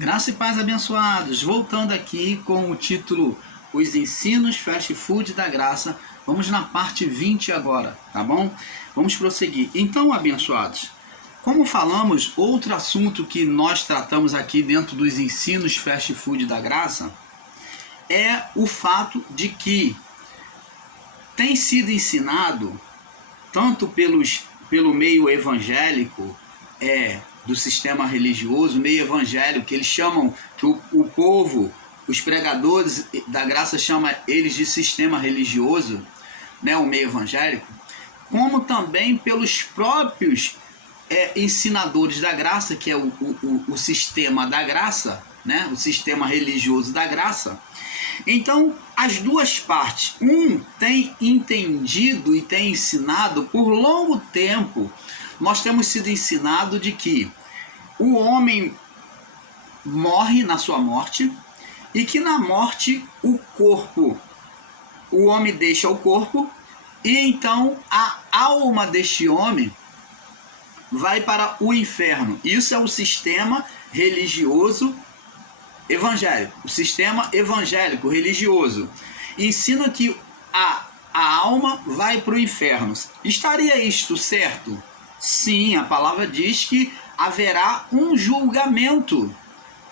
Graça e paz, abençoados. Voltando aqui com o título Os Ensinos Fast Food da Graça. Vamos na parte 20 agora, tá bom? Vamos prosseguir. Então, abençoados, como falamos, outro assunto que nós tratamos aqui dentro dos Ensinos Fast Food da Graça é o fato de que tem sido ensinado, tanto pelo meio evangélico, do sistema religioso, meio evangélico, que eles chamam, que o povo, os pregadores da graça chamam eles de sistema religioso, né, o meio evangélico, como também pelos próprios ensinadores da graça, que é o sistema da graça, né, o sistema religioso da graça. Então, as duas partes, tem entendido e tem ensinado por longo tempo. Nós temos sido ensinados de que o homem morre na sua morte e que na morte o homem deixa o corpo e então a alma deste homem vai para o inferno. Isso é o sistema religioso evangélico. O sistema evangélico religioso ensina que a alma vai para o inferno. Estaria isto certo? Sim, a palavra diz que haverá um julgamento.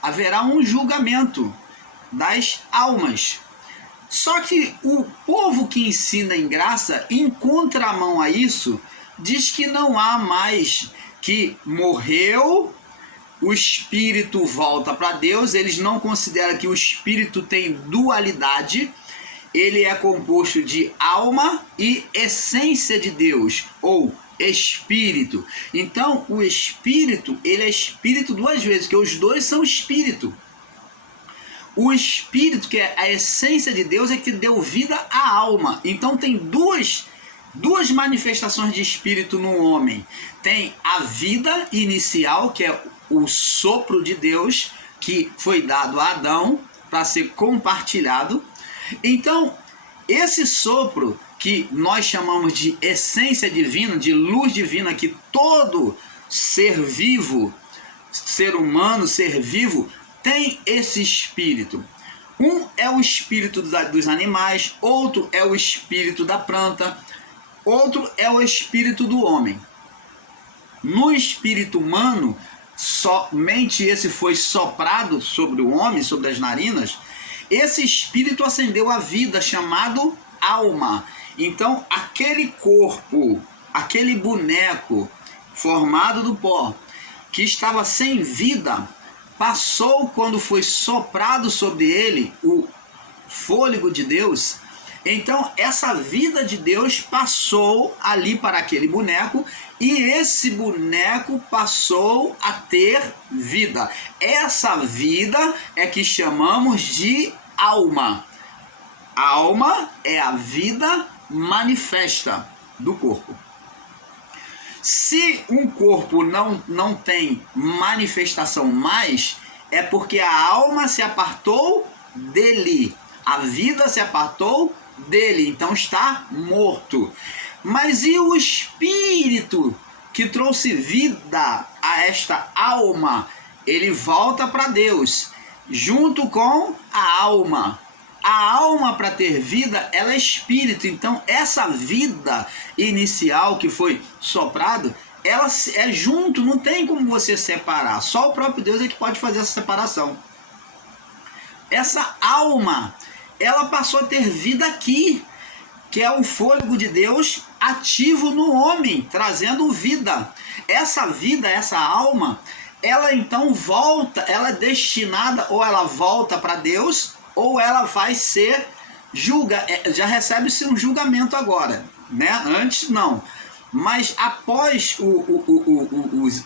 Haverá um julgamento das almas. Só que o povo que ensina em graça, em contramão a isso, diz que não há mais, que morreu, o espírito volta para Deus. Eles não consideram que o espírito tem dualidade. Ele é composto de alma e essência de Deus, ou espírito. Então, o espírito, ele é espírito duas vezes, porque os dois são espírito. O espírito, que é a essência de Deus, é que deu vida à alma. Então, tem duas manifestações de espírito no homem. Tem a vida inicial, que é o sopro de Deus, que foi dado a Adão para ser compartilhado. Então, esse sopro, que nós chamamos de essência divina, de luz divina, que todo ser vivo, ser humano, ser vivo, tem esse espírito. Um é o espírito dos animais, outro é o espírito da planta, outro é o espírito do homem. No espírito humano, somente esse foi soprado sobre o homem, sobre as narinas. Esse espírito acendeu a vida, chamado alma. Então, aquele corpo, aquele boneco formado do pó, que estava sem vida, passou, quando foi soprado sobre ele o fôlego de Deus. Então, essa vida de Deus passou ali para aquele boneco, e esse boneco passou a ter vida. Essa vida é que chamamos de alma. A alma é a vida manifesta do corpo. Se um corpo não tem manifestação mais, é porque a alma se apartou dele, a vida se apartou dele, então está morto. Mas e o espírito que trouxe vida a esta alma? Ele volta para Deus, junto com a alma. A alma, para ter vida, ela é espírito. Então, essa vida inicial que foi soprado, ela é junto, não tem como você separar. Só o próprio Deus é que pode fazer essa separação. Essa alma, ela passou a ter vida aqui, que é o fôlego de Deus ativo no homem, trazendo vida. Essa vida, essa alma, ela então volta, ela é destinada, ou ela volta para Deus, ou ela vai ser já recebe-se um julgamento agora, né? Antes não. Mas após os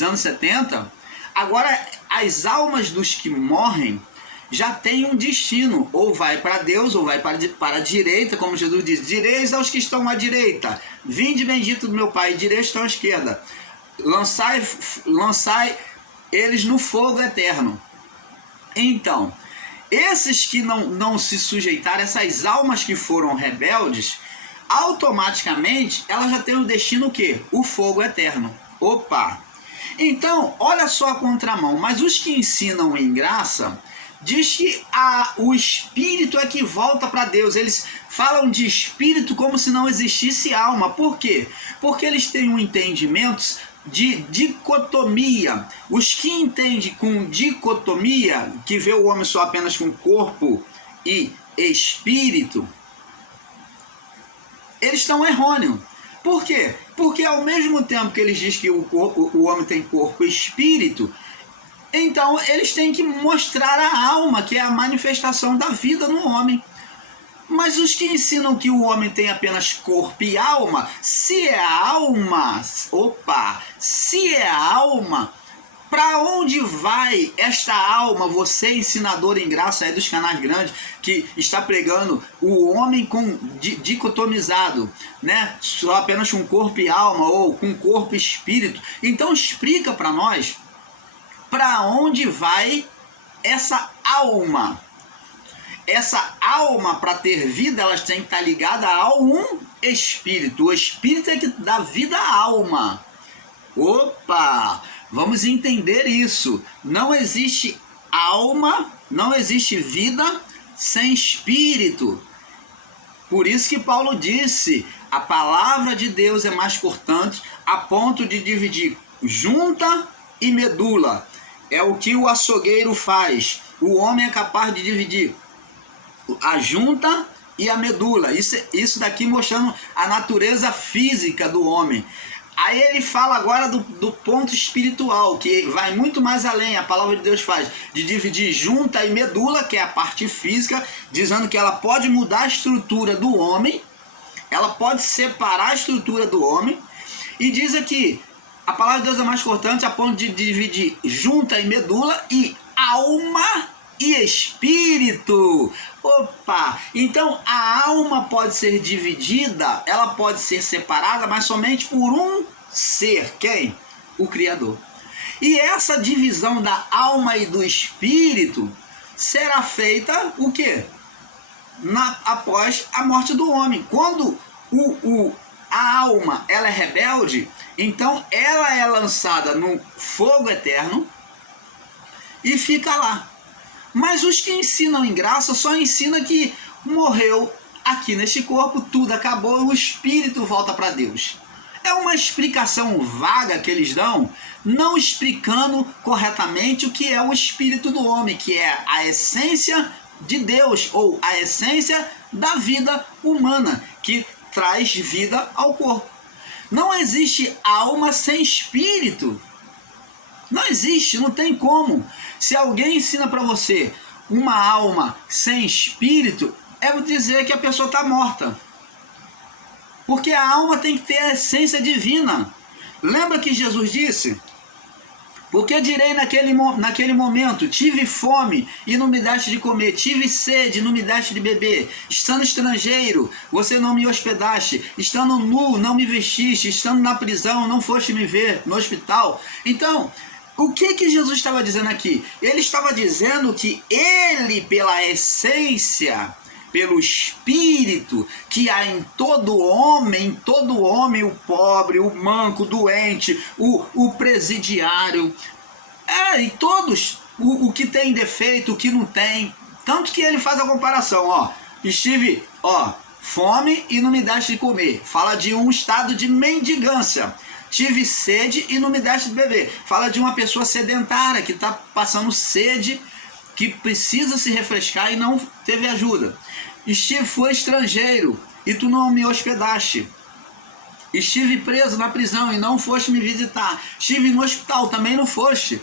anos 70, agora as almas dos que morrem já têm um destino, ou vai para Deus, ou vai para a direita, como Jesus diz: direis aos que estão à direita, vinde bendito do meu Pai, direis estão à esquerda, lançai eles no fogo eterno. Então, esses que não se sujeitaram, essas almas que foram rebeldes, automaticamente elas já têm o destino o quê? O fogo eterno. Opa! Então, olha só a contramão. Mas os que ensinam em graça, diz que o Espírito é que volta para Deus. Eles falam de Espírito como se não existisse alma. Por quê? Porque eles têm um entendimento de dicotomia. Os que entendem com dicotomia, que vê o homem só apenas com corpo e espírito, eles estão errôneos. Por quê? Porque ao mesmo tempo que eles dizem que o homem tem corpo e espírito, então eles têm que mostrar a alma, que é a manifestação da vida no homem. Mas os que ensinam que o homem tem apenas corpo e alma, se é alma, para onde vai esta alma? Você, ensinador em graça aí dos canais grandes, que está pregando o homem dicotomizado, né? Só apenas com corpo e alma, ou com corpo e espírito. Então explica para nós, para onde vai essa alma? Essa alma, para ter vida, ela tem que estar ligada a um espírito. O espírito é que dá vida à alma. Vamos entender isso. Não existe alma, não existe vida sem espírito. Por isso que Paulo disse, a palavra de Deus é mais cortante, a ponto de dividir junta e medula. É o que o açougueiro faz. O homem é capaz de dividir a junta e a medula. Isso daqui mostrando a natureza física do homem. Aí ele fala agora do ponto espiritual, que vai muito mais além. A palavra de Deus faz de dividir junta e medula, que é a parte física, dizendo que ela pode mudar a estrutura do homem, ela pode separar a estrutura do homem, e diz aqui, a palavra de Deus é mais cortante a ponto de dividir junta e medula e alma e espírito. Então a alma pode ser dividida, ela pode ser separada, mas somente por um ser. Quem? O Criador. E essa divisão da alma e do espírito será feita o quê? Após a morte do homem. Quando a alma ela é rebelde, então ela é lançada no fogo eterno e fica lá. Mas os que ensinam em graça só ensinam que morreu aqui neste corpo, tudo acabou e o espírito volta para Deus. É uma explicação vaga que eles dão, não explicando corretamente o que é o espírito do homem, que é a essência de Deus, ou a essência da vida humana, que traz vida ao corpo. Não existe alma sem espírito. Não existe, não tem como. Se alguém ensina para você uma alma sem espírito, é dizer que a pessoa está morta. Porque a alma tem que ter a essência divina. Lembra que Jesus disse? Porque direi naquele momento, tive fome e não me deste de comer, tive sede e não me deste de beber, estando estrangeiro, você não me hospedaste, estando nu, não me vestiste, estando na prisão, não foste me ver, no hospital. Então, o que Jesus estava dizendo aqui? Ele estava dizendo que ele, pela essência, pelo espírito que há em todo homem, o pobre, o manco, o doente, o presidiário, e todos, o que tem defeito, o que não tem. Tanto que ele faz a comparação, estive, fome e não me deste de comer. Fala de um estado de mendigância. Tive sede e não me deste de beber. Fala de uma pessoa sedentária que está passando sede, que precisa se refrescar e não teve ajuda. Fui estrangeiro e tu não me hospedaste. Estive preso na prisão e não foste me visitar. Estive no hospital, também não foste.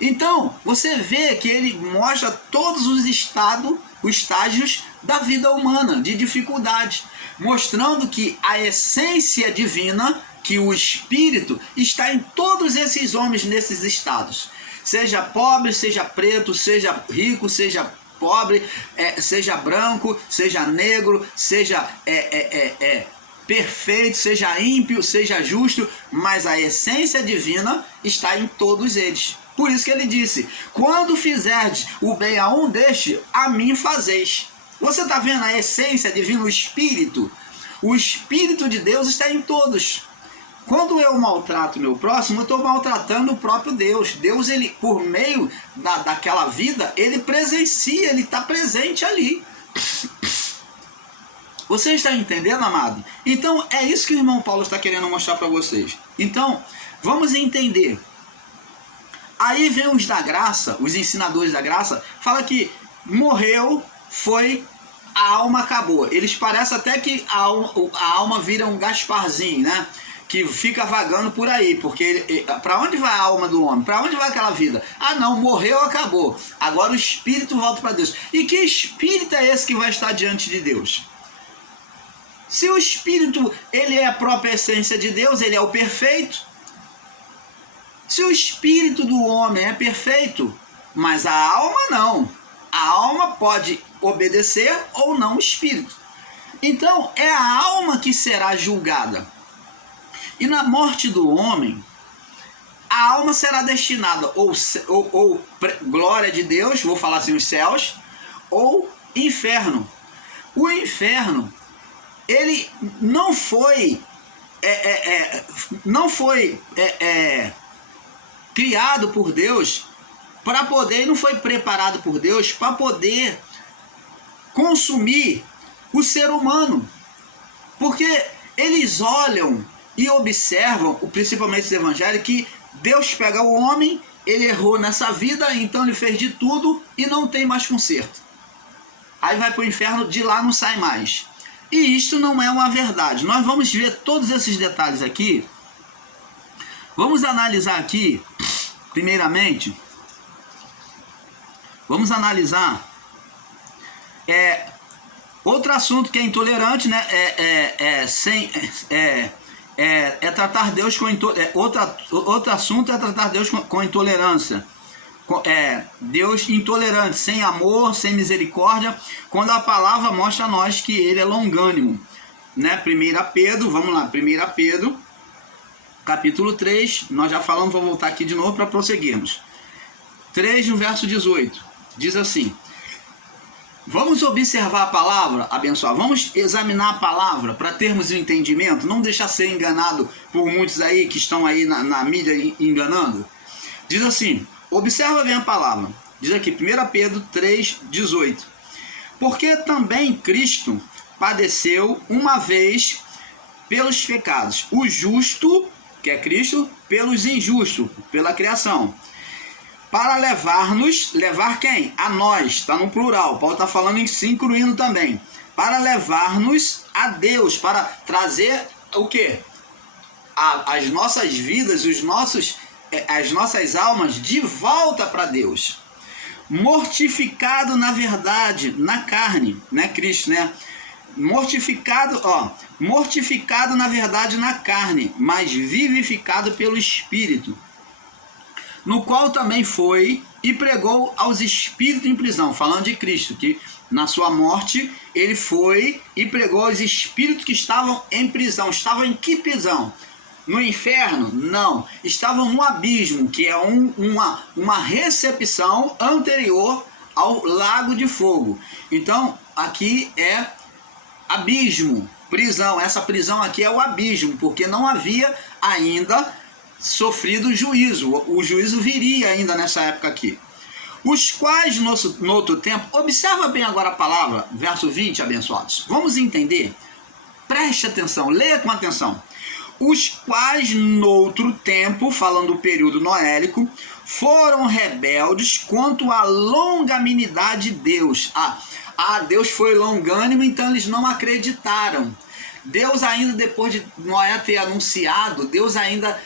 Então, você vê que ele mostra todos os estágios da vida humana, de dificuldade, mostrando que a essência divina, que o espírito, está em todos esses homens nesses estados. Seja pobre, seja preto, seja rico, seja pobre, seja branco, seja negro, seja perfeito, seja ímpio, seja justo, mas a essência divina está em todos eles. Por isso que ele disse, quando fizerdes o bem a um deste, a mim fazeis. Você está vendo a essência divina, o Espírito? O Espírito de Deus está em todos. Quando eu maltrato meu próximo, eu estou maltratando o próprio Deus. Deus, ele, por meio daquela vida, ele presencia, ele está presente ali. Você está entendendo, amado? Então, é isso que o irmão Paulo está querendo mostrar para vocês. Então, vamos entender. Aí vem os da graça, os ensinadores da graça, fala que morreu, a alma acabou. Eles parecem até que a alma vira um Gasparzinho, né? Que fica vagando por aí, porque para onde vai a alma do homem? Para onde vai aquela vida? Ah não, morreu, acabou. Agora o espírito volta para Deus. E que espírito é esse que vai estar diante de Deus? Se o espírito, ele é a própria essência de Deus, ele é o perfeito. Se o espírito do homem é perfeito, mas a alma não. A alma pode obedecer ou não o espírito. Então é a alma que será julgada. E na morte do homem, a alma será destinada ou glória de Deus, vou falar assim, os céus, ou inferno. O inferno, ele não foi criado por Deus para poder, não foi preparado por Deus para poder consumir o ser humano. Porque eles olham e observam, principalmente os evangélicos, que Deus pega o homem, ele errou nessa vida, então ele fez de tudo e não tem mais conserto. Aí vai para o inferno, de lá não sai mais. E isto não é uma verdade. Nós vamos ver todos esses detalhes aqui. Vamos analisar aqui, primeiramente, vamos analisar outro assunto que é intolerante, né? Tratar Deus com outro assunto é tratar Deus com intolerância. Deus intolerante, sem amor, sem misericórdia, quando a palavra mostra a nós que ele é longânimo, né? 1 Pedro, vamos lá, 1 Pedro, capítulo 3, nós já falamos, vou voltar aqui de novo para prosseguirmos. 3, no verso 18, diz assim: vamos observar a palavra, abençoar, vamos examinar a palavra para termos o entendimento, não deixar ser enganado por muitos aí que estão aí na mídia enganando. Diz assim, observa bem a palavra, diz aqui, 1 Pedro 3, 18. Porque também Cristo padeceu uma vez pelos pecados, o justo, que é Cristo, pelos injustos, pela criação, para levar quem? A nós, está no plural, Paulo está falando em se incluindo também, para levar-nos a Deus, para trazer o quê? As nossas vidas, as nossas almas de volta para Deus. Mortificado na verdade, na carne, né, Cristo, né? Mortificado na verdade na carne, mas vivificado pelo Espírito, no qual também foi e pregou aos espíritos em prisão, falando de Cristo, que na sua morte ele foi e pregou aos espíritos que estavam em prisão. Estavam em que prisão? No inferno? Não. Estavam no abismo, que é uma recepção anterior ao lago de fogo. Então, aqui é abismo, prisão. Essa prisão aqui é o abismo, porque não havia ainda sofrido juízo. O juízo viria ainda nessa época aqui. Os quais, no outro tempo, observa bem agora a palavra, verso 20, abençoados. Vamos entender? Preste atenção, leia com atenção. Os quais, no outro tempo, falando do período noélico, foram rebeldes quanto à longanimidade de Deus. Deus foi longânimo, então eles não acreditaram. Deus ainda, depois de Noé ter anunciado,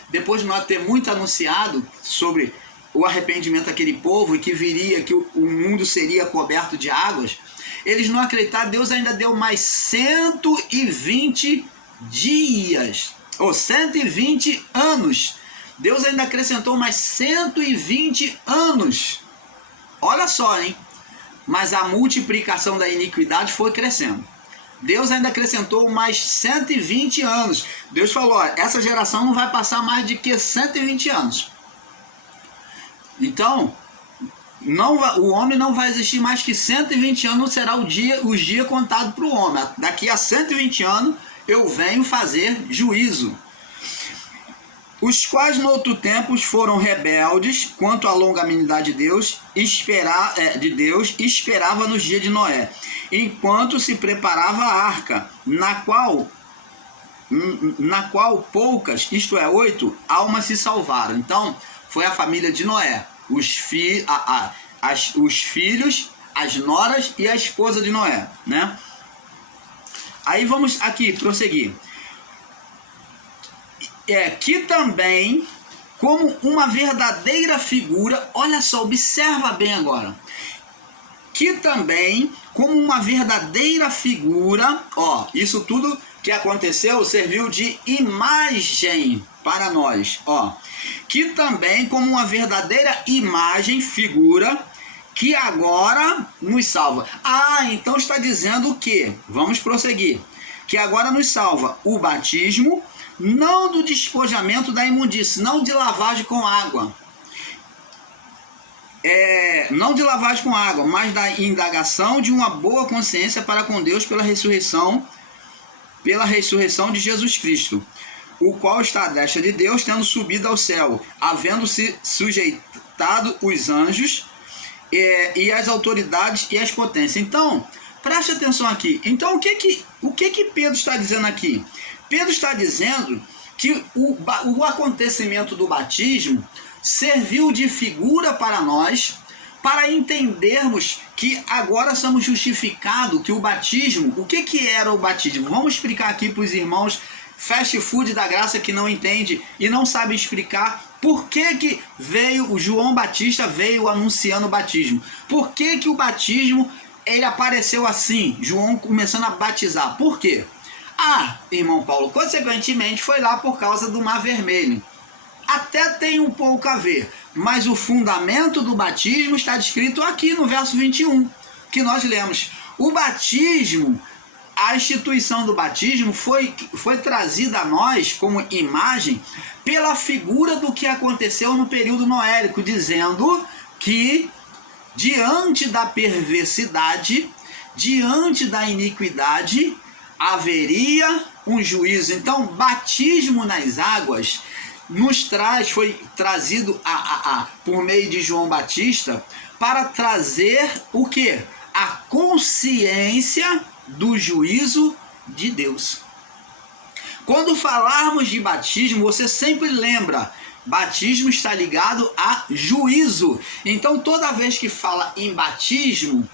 depois de Noé ter muito anunciado sobre o arrependimento daquele povo e que viria, que o mundo seria coberto de águas, eles não acreditaram. Deus ainda deu mais 120 dias, ou 120 anos. Deus ainda acrescentou mais 120 anos. Olha só, hein? Mas a multiplicação da iniquidade foi crescendo. Deus ainda acrescentou mais 120 anos. Deus falou, ó, essa geração não vai passar mais de que 120 anos. Então, o homem não vai existir mais que 120 anos, não será os dias contados para o homem. Daqui a 120 anos eu venho fazer juízo. os quais no outro tempo foram rebeldes quanto à longanimidade de Deus, esperava nos dias de Noé, enquanto se preparava a arca, na qual poucas, isto é, 8 almas se salvaram. Então, foi a família de Noé, os filhos, as noras e a esposa de Noé, né? Aí vamos aqui prosseguir. Que também, como uma verdadeira figura, olha só, observa bem agora, que também, como uma verdadeira figura, ó, isso tudo que aconteceu serviu de imagem para nós, ó, que também, como uma verdadeira imagem, figura, que agora nos salva. Então está dizendo que, vamos prosseguir, que agora nos salva o batismo, não do despojamento da imundície, não de lavagem com água. Não de lavagem com água, mas da indagação de uma boa consciência para com Deus pela ressurreição de Jesus Cristo, o qual está à destra de Deus, tendo subido ao céu, havendo-se sujeitado os anjos e as autoridades e as potências. Então, preste atenção aqui. Então, o que Pedro está dizendo aqui? Pedro está dizendo que o acontecimento do batismo serviu de figura para nós, para entendermos que agora somos justificados, que o batismo, o que era o batismo? Vamos explicar aqui para os irmãos fast food da graça que não entende e não sabe explicar por que veio o João Batista veio anunciando o batismo. Por que o batismo ele apareceu assim, João começando a batizar? Por quê? Irmão Paulo, consequentemente foi lá por causa do Mar Vermelho. Até tem um pouco a ver, mas o fundamento do batismo está descrito aqui no verso 21, que nós lemos. O batismo, a instituição do batismo foi trazida a nós como imagem pela figura do que aconteceu no período noélico, dizendo que diante da perversidade, diante da iniquidade, haveria um juízo. Então, batismo nas águas foi trazido por meio de João Batista para trazer o quê? A consciência do juízo de Deus. Quando falarmos de batismo, você sempre lembra, batismo está ligado a juízo. Então, toda vez que fala em batismo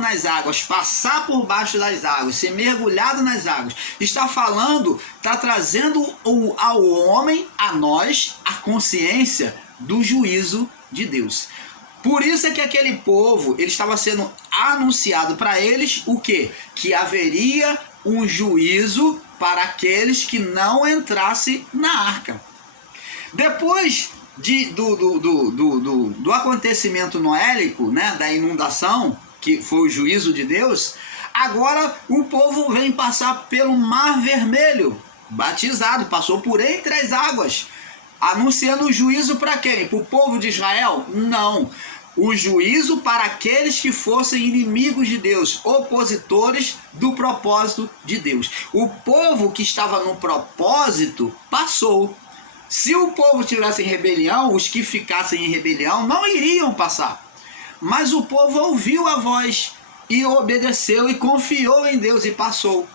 nas águas, passar por baixo das águas, ser mergulhado nas águas, está trazendo ao homem, a nós, a consciência do juízo de Deus. Por isso é que aquele povo, ele estava sendo anunciado para eles o quê? Que haveria um juízo para aqueles que não entrassem na arca. Depois do acontecimento noélico, né, da inundação, que foi o juízo de Deus, agora o povo vem passar pelo Mar Vermelho, batizado, passou por entre as águas, anunciando o juízo para quem? Para o povo de Israel? Não. O juízo para aqueles que fossem inimigos de Deus, opositores do propósito de Deus. O povo que estava no propósito passou. Se o povo estivesse em rebelião, os que ficassem em rebelião não iriam passar. Mas o povo ouviu a voz e obedeceu e confiou em Deus e passou.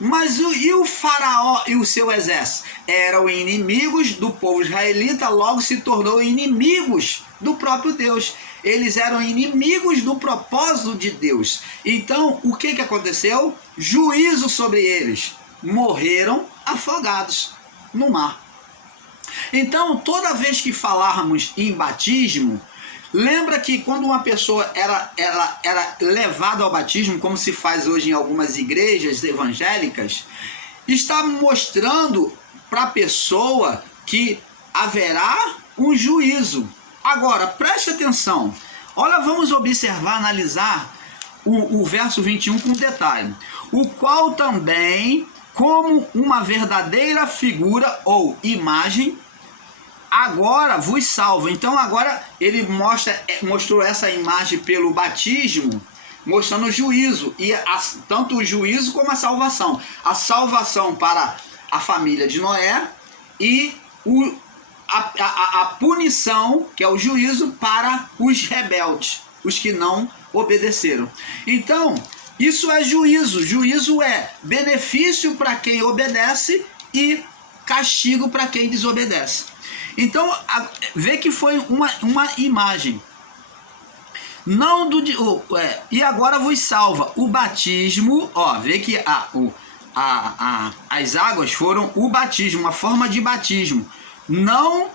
Mas o faraó e o seu exército eram inimigos do povo israelita, logo se tornou inimigos do próprio Deus. Eles eram inimigos do propósito de Deus. Então, o que aconteceu? Juízo sobre eles. Morreram afogados no mar. Então, toda vez que falarmos em batismo, lembra que quando uma pessoa era levada ao batismo, como se faz hoje em algumas igrejas evangélicas, está mostrando para a pessoa que haverá um juízo. Agora, preste atenção. Olha, vamos observar, analisar o verso 21 com detalhe. O qual também, como uma verdadeira figura ou imagem, agora vos salva. Então agora ele mostrou essa imagem pelo batismo, mostrando o juízo, e tanto o juízo como a salvação. A salvação para a família de Noé e a punição, que é o juízo, para os rebeldes, os que não obedeceram. Então, isso é juízo. Juízo é benefício para quem obedece e castigo para quem desobedece. Então, vê que foi uma imagem. Não do e agora vos salva. O batismo, vê que as águas foram o batismo, uma forma de batismo. Não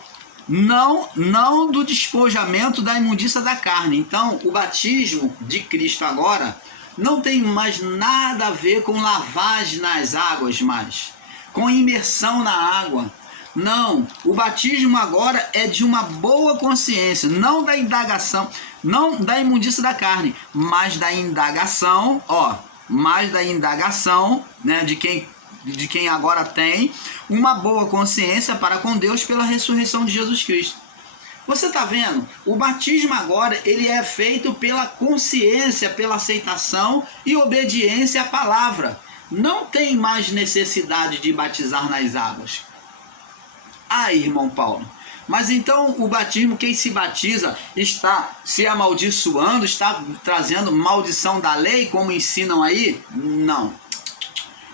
do despojamento da imundícia da carne. Então, o batismo de Cristo agora não tem mais nada a ver com lavagem nas águas mais, com imersão na água. Não, o batismo agora é de uma boa consciência, não da indagação, não da imundícia da carne, mas da indagação, né, de quem agora tem uma boa consciência para com Deus pela ressurreição de Jesus Cristo. Você está vendo? O batismo agora ele é feito pela consciência, pela aceitação e obediência à palavra. Não tem mais necessidade de batizar nas águas. Irmão Paulo, mas então o batismo, quem se batiza está se amaldiçoando, está trazendo maldição da lei, como ensinam aí? Não.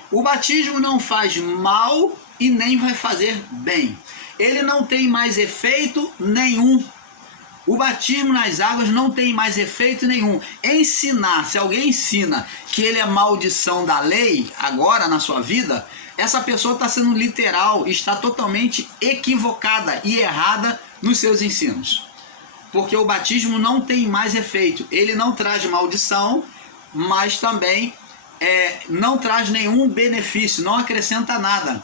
O batismo não faz mal e nem vai fazer bem. Ele não tem mais efeito nenhum. O batismo nas águas não tem mais efeito nenhum. Se alguém ensina que ele é maldição da lei agora na sua vida, essa pessoa está sendo literal, está totalmente equivocada e errada nos seus ensinos. Porque o batismo não tem mais efeito. Ele não traz maldição, mas também não traz nenhum benefício, não acrescenta nada.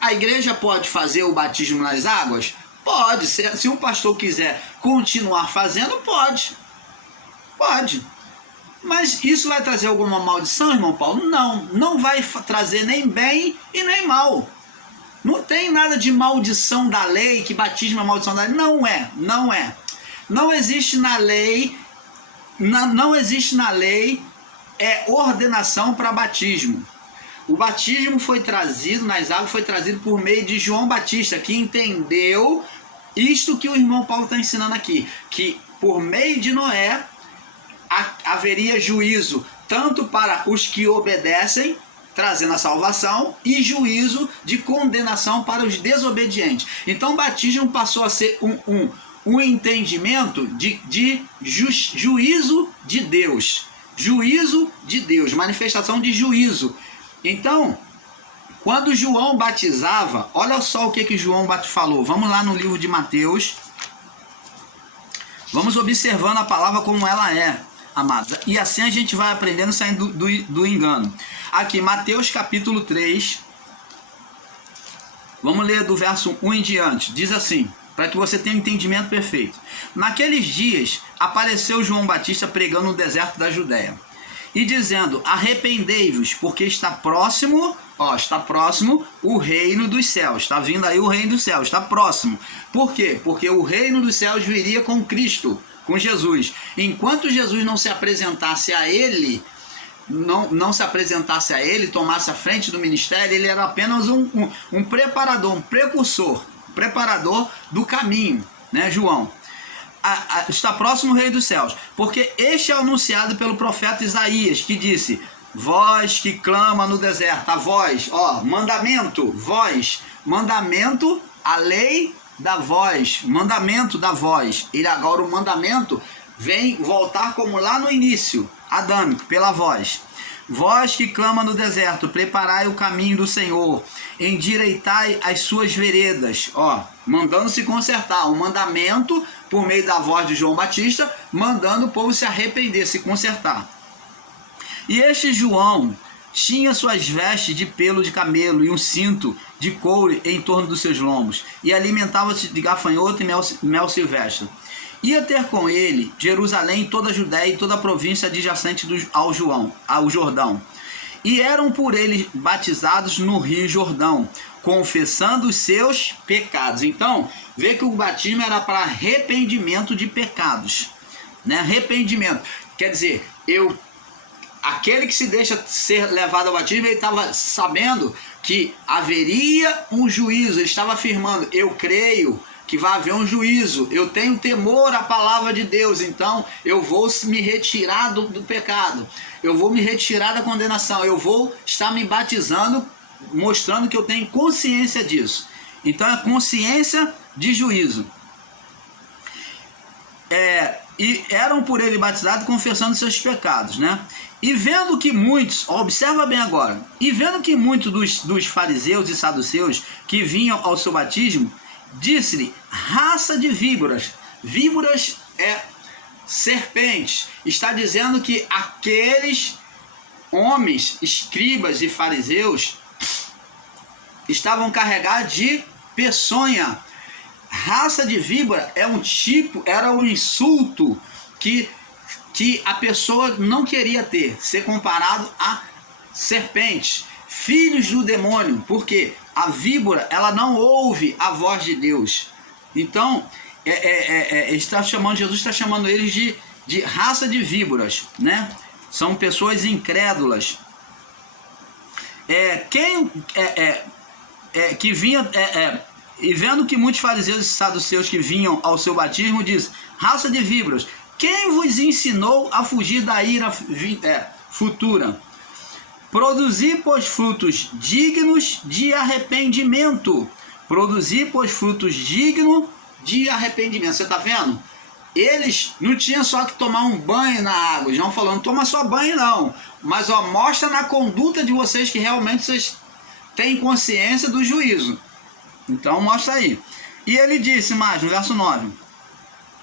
A igreja pode fazer o batismo nas águas? Pode. Se o pastor quiser continuar fazendo, pode. Pode. Mas isso vai trazer alguma maldição, irmão Paulo? Não vai trazer nem bem e nem mal. Não tem nada de maldição da lei, que batismo é maldição da lei. Não é. Não existe na lei ordenação para batismo. O batismo foi trazido nas águas, foi trazido por meio de João Batista, que entendeu isto que o irmão Paulo está ensinando aqui, que por meio de Noé haveria juízo tanto para os que obedecem, trazendo a salvação, e juízo de condenação para os desobedientes. Então o batismo passou a ser um entendimento de juízo de Deus. Juízo de Deus, manifestação de juízo. Então, quando João batizava, olha só o que João falou. Vamos lá no livro de Mateus. Vamos observando a palavra como ela é, amados. E assim a gente vai aprendendo, saindo do engano. Aqui, Mateus capítulo 3. Vamos ler do verso 1 em diante. Diz assim, para que você tenha um entendimento perfeito. Naqueles dias, apareceu João Batista pregando no deserto da Judéia. E dizendo, arrependei-vos, porque está próximo o reino dos céus. Está vindo aí o reino dos céus, está próximo. Por quê? Porque o reino dos céus viria com Cristo, com Jesus. Enquanto Jesus não se apresentasse a ele, não se apresentasse a ele, tomasse a frente do ministério, ele era apenas um preparador, um preparador do caminho, né, João? Está próximo o rei dos céus, porque este é anunciado pelo profeta Isaías, que disse, voz que clama no deserto, a voz, mandamento, a lei da voz, mandamento da voz. Ele agora, o mandamento vem voltar como lá no início, adâmico, pela voz. Voz que clama no deserto, preparai o caminho do Senhor, endireitai as suas veredas, mandando se consertar, um mandamento por meio da voz de João Batista, mandando o povo se arrepender, se consertar. E este João tinha suas vestes de pelo de camelo e um cinto de couro em torno dos seus lombos, e alimentava-se de gafanhoto e mel silvestre. Ia ter com ele Jerusalém, toda a Judéia e toda a província adjacente ao Jordão. E eram por ele batizados no rio Jordão, confessando os seus pecados. Então, vê que o batismo era para arrependimento de pecados, né? Arrependimento. Quer dizer, eu aquele que se deixa ser levado ao batismo, ele estava sabendo que haveria um juízo, ele estava afirmando, eu creio que vai haver um juízo, eu tenho temor à palavra de Deus, então eu vou me retirar do pecado, eu vou me retirar da condenação, eu vou estar me batizando, mostrando que eu tenho consciência disso. Então é consciência de juízo. E eram por ele batizados confessando seus pecados, né? E vendo que muitos, observa bem agora, e vendo que muitos dos fariseus e saduceus que vinham ao seu batismo, disse-lhe, raça de víboras. Víboras é serpentes. Está dizendo que aqueles homens, escribas e fariseus, estavam carregados de peçonha. Raça de víbora é um tipo, era um insulto que a pessoa não queria ter, ser comparado a serpentes, filhos do demônio, porque a víbora, ela não ouve a voz de Deus. Então, Jesus está chamando eles de raça de víboras, né? São pessoas incrédulas. Que vinha... E vendo que muitos fariseus e saduceus que vinham ao seu batismo, diz, raça de víboras, quem vos ensinou a fugir da ira futura? Produzi, pois, frutos dignos de arrependimento. Produzi, pois, frutos dignos de arrependimento. Você está vendo? Eles não tinham só que tomar um banho na água. Eles não falando, toma só banho não. Mas mostra na conduta de vocês que realmente vocês têm consciência do juízo. Então mostra aí. E ele disse mais, no verso 9,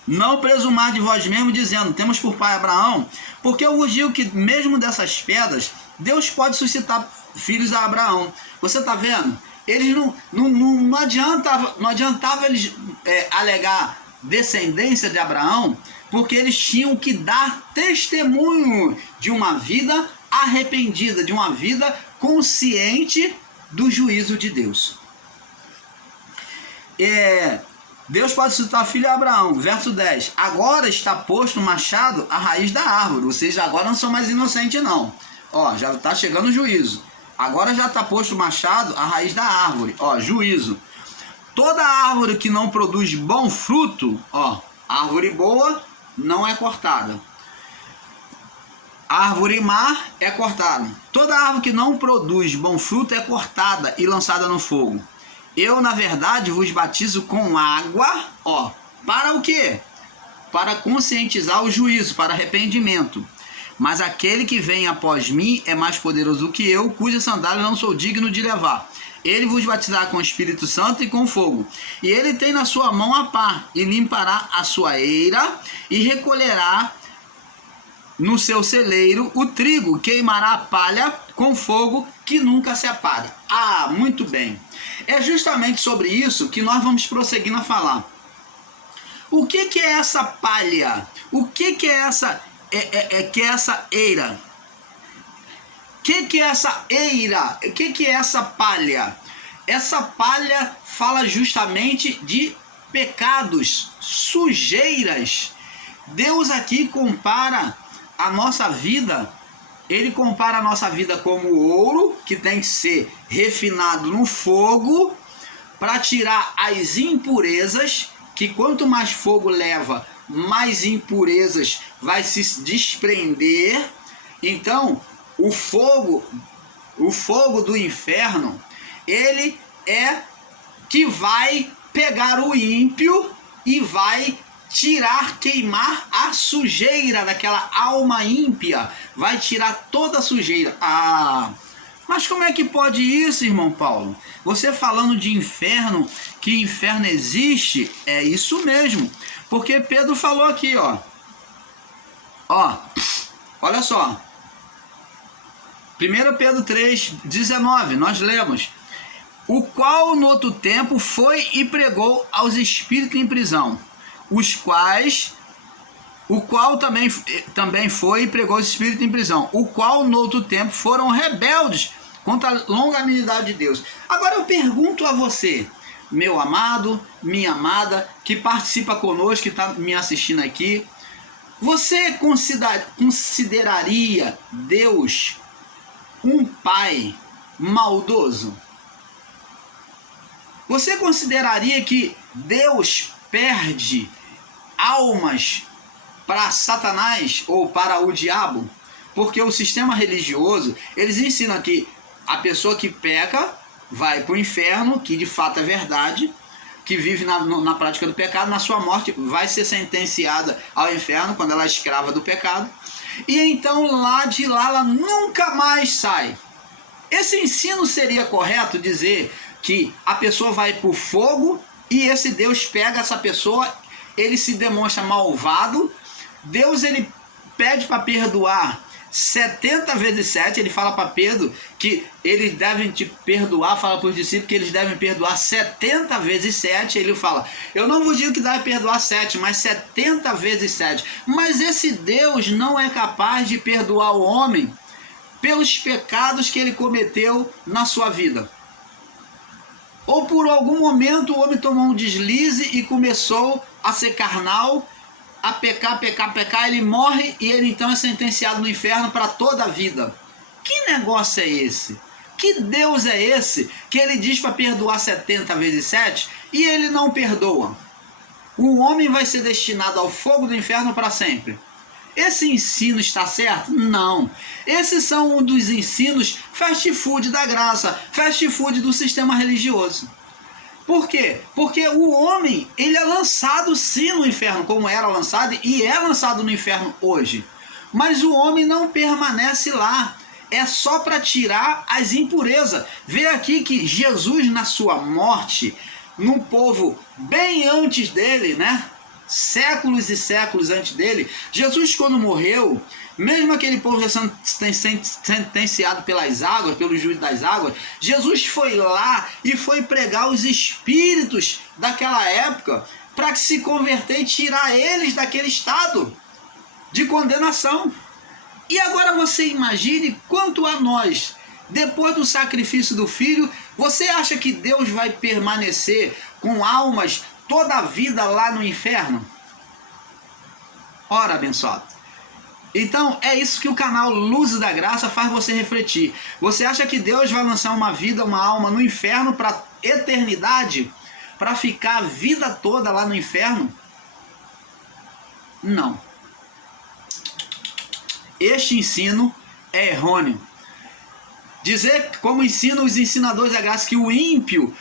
não presumar de vós mesmo, dizendo, temos por pai Abraão, porque eu vos digo que mesmo dessas pedras, Deus pode suscitar filhos a Abraão. Você está vendo? Eles não adiantava eles alegar descendência de Abraão, porque eles tinham que dar testemunho de uma vida arrependida, de uma vida consciente do juízo de Deus. Deus pode suscitar filho a Abraão, verso 10, agora está posto o machado à raiz da árvore, ou seja, agora não sou mais inocente não, já está chegando o juízo, agora já está posto o machado à raiz da árvore, juízo, toda árvore que não produz bom fruto, árvore boa não é cortada, árvore má é cortada, toda árvore que não produz bom fruto é cortada e lançada no fogo. Eu, na verdade, vos batizo com água, para o quê? Para conscientizar o juízo, para arrependimento. Mas aquele que vem após mim é mais poderoso do que eu, cuja sandália não sou digno de levar. Ele vos batizará com o Espírito Santo e com fogo. E ele tem na sua mão a pá, e limpará a sua eira, e recolherá no seu celeiro o trigo, queimará a palha com fogo que nunca se apaga. Muito bem. É justamente sobre isso que nós vamos prosseguir a falar. O que é essa palha? O que é essa eira? O que é essa eira? O que é essa palha? Essa palha fala justamente de pecados, sujeiras. Deus aqui compara a nossa vida, ele compara a nossa vida como ouro, que tem que ser refinado no fogo, para tirar as impurezas, que quanto mais fogo leva, mais impurezas vai se desprender. Então, o fogo do inferno, ele é que vai pegar o ímpio e vai queimar a sujeira daquela alma ímpia, vai tirar toda a sujeira. Mas como é que pode isso, irmão Paulo? Você falando de inferno, que inferno existe, é isso mesmo, porque Pedro falou aqui, olha só, 1 Pedro 3,19, nós lemos, o qual no outro tempo foi e pregou aos espíritos em prisão, o qual também foi e pregou os espíritos em prisão, o qual no outro tempo foram rebeldes contra a longanimidade de Deus. Agora eu pergunto a você, meu amado, minha amada, que participa conosco, que está me assistindo aqui, Você consideraria Deus um pai maldoso? Você consideraria que Deus perde almas para Satanás ou para o diabo? Porque o sistema religioso, eles ensinam que a pessoa que peca vai para o inferno, que de fato é verdade, que vive na prática do pecado, na sua morte vai ser sentenciada ao inferno quando ela é escrava do pecado, e então lá de lá ela nunca mais sai. Esse ensino seria correto dizer que a pessoa vai para o fogo e esse Deus pega essa pessoa, ele se demonstra malvado, Deus ele pede para perdoar 70 vezes 7, ele fala para Pedro que eles devem te perdoar, fala para os discípulos que eles devem perdoar 70 vezes 7, ele fala, eu não vos digo que deve perdoar 7, mas 70 vezes 7, mas esse Deus não é capaz de perdoar o homem pelos pecados que ele cometeu na sua vida. Ou por algum momento o homem tomou um deslize e começou a ser carnal, a pecar, ele morre e ele então é sentenciado no inferno para toda a vida. Que negócio é esse? Que Deus é esse que ele diz para perdoar 70 vezes 7 e ele não perdoa? O homem vai ser destinado ao fogo do inferno para sempre. Esse ensino está certo? Não. Esses são um dos ensinos fast food da graça, fast food do sistema religioso. Por quê? Porque o homem, ele é lançado sim no inferno, como era lançado e é lançado no inferno hoje. Mas o homem não permanece lá. É só para tirar as impurezas. Vê aqui que Jesus na sua morte, no povo bem antes dele, né? Séculos e séculos antes dele, Jesus quando morreu, mesmo aquele povo já sendo sentenciado pelas águas, pelo juiz das águas, Jesus foi lá e foi pregar os espíritos daquela época para se converter e tirar eles daquele estado de condenação. E agora você imagine quanto a nós, depois do sacrifício do Filho, você acha que Deus vai permanecer com almas toda a vida lá no inferno? Ora, abençoado. Então é isso que o canal Luzes da Graça faz você refletir. Você acha que Deus vai lançar uma vida, uma alma no inferno para eternidade? Para ficar a vida toda lá no inferno? Não. Este ensino é errôneo. Dizer, como ensinam os ensinadores da graça, que o ímpio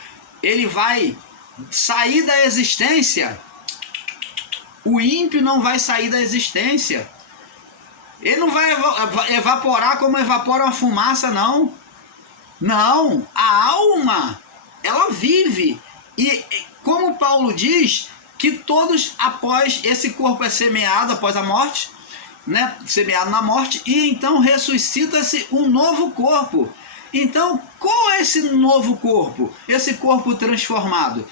ele vai sair da existência. O ímpio não vai sair da existência. Ele não vai evaporar como evapora uma fumaça, não. Não, a alma, ela vive. E como Paulo diz, que todos após esse corpo é semeado, após a morte, né, semeado na morte, e então ressuscita-se um novo corpo. Então, qual é esse novo corpo? Esse corpo transformado?